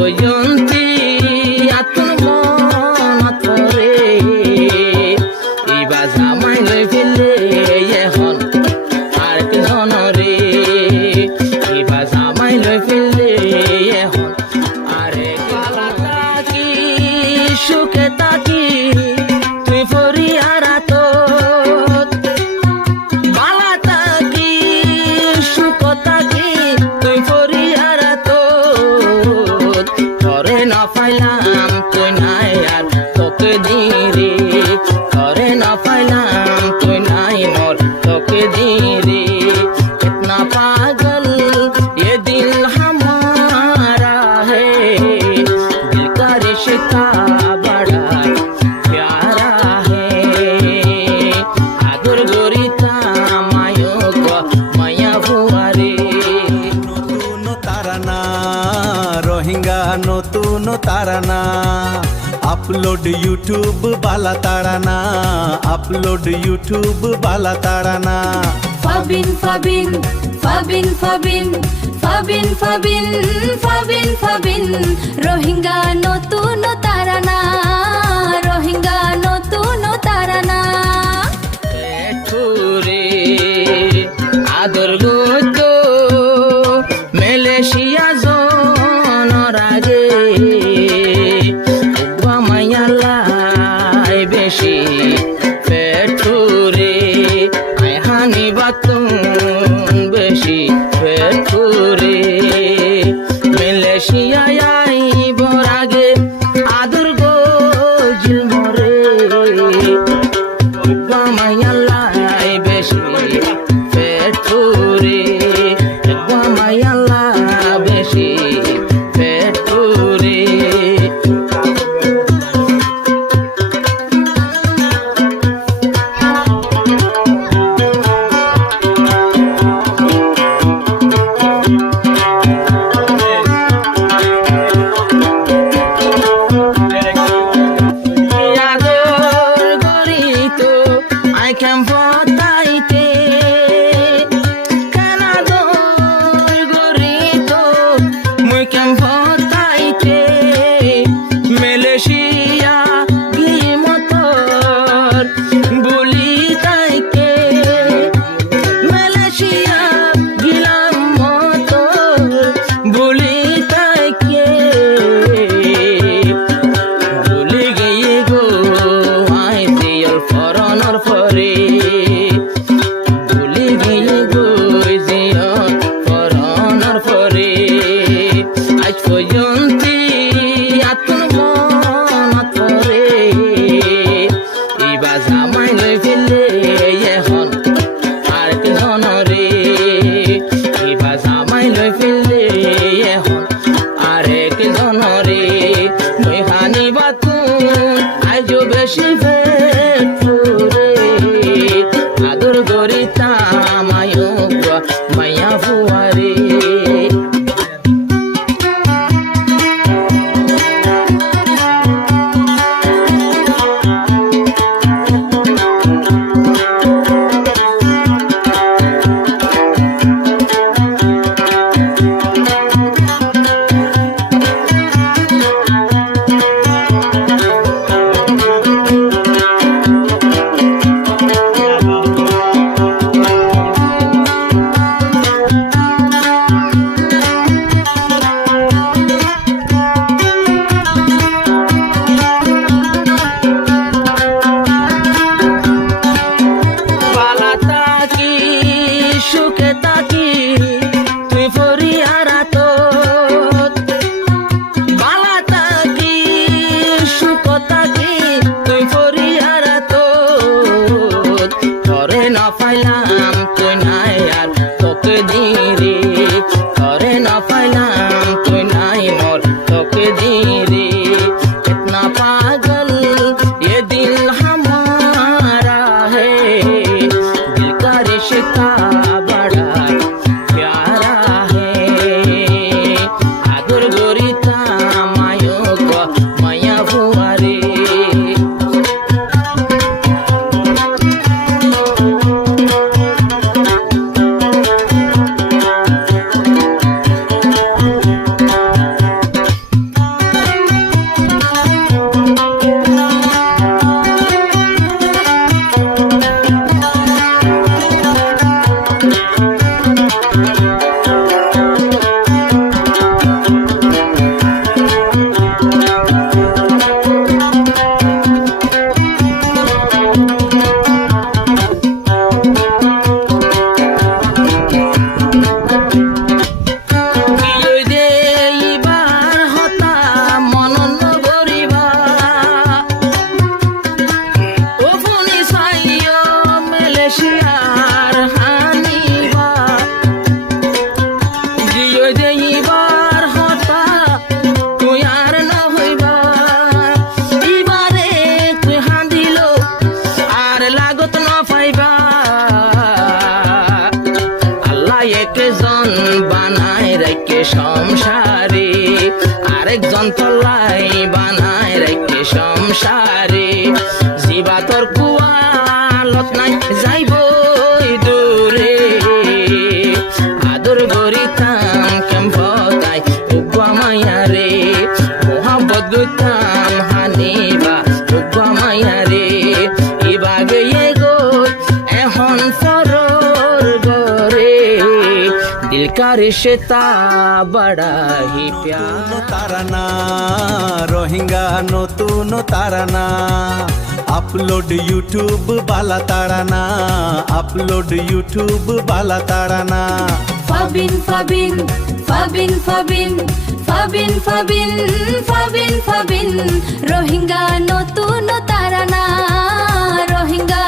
জয়ন্তী আতুল মনত রে ইবা জামাই লৈ ফেলে এখন আর কি রে ইবা জামাই লৈ ফেলে এখন আরে কি সুখে তাকি তুই ফরিয়ারা তো বালা তাকি সুখ তাকি তুই ফরিয়ারা তো ধরে না পাইলাম তুই নাই আর তোকে দিরে ধরে না পাইলাম তুই নাই মোর তোকে দিরে कितना पागल ये दिल हमारा है दिल का रिश्ता बड़ा प्यारा है आदर गोरिता मायो को माया बुआरे নতুন তারানা রোহিঙ্গা নতুন তারানা আপলোড ইউটিউব বালা তারানা আপলোড ইউটিউব বালা তারানা Fabin, Fabin, Fabin, Fabin, Fabin, Fabin, Fabin, Fabin, Rohingya নতুন তারানা রোহিঙ্গা নতুন তারানা ঠুরে আদর গো মেলেশিয়া জনর আগে মায়ালাই বেশি পেঠুরে আইহানি বাতুন বেশি পেঠুরে মেলেশিয়ায় আইবর আগে আদর গো জিল মরে মায়ালাই বেশি পেঠুরে মায়ালা বেশি পেঠুরে আরেকজন তলাই বানায় রেখে সংসারে জীবাতর কুয়ালত নাই যাইব দূরে আদর গরিতাম কেম্পতাই উগ্বা মায়ারে মোহাম্মত গুতাম হানিবা উগ্বা মায়ারে ইবাগে গই এখন ফরর গরে দিলকা রিশতা বড়া হি প্যারা তারানা রোহিঙ্গা নতুন তারানা আপলোড ইউটিউব বালা তারানা আপলোড ইউটিউব বালা তারানা ফাবিন ফাবিন ফাবিন ফাবিন ফাবিন ফাবিন ফাবিন ফাবিন রোহিঙ্গা নতুন তারানা রোহিঙ্গা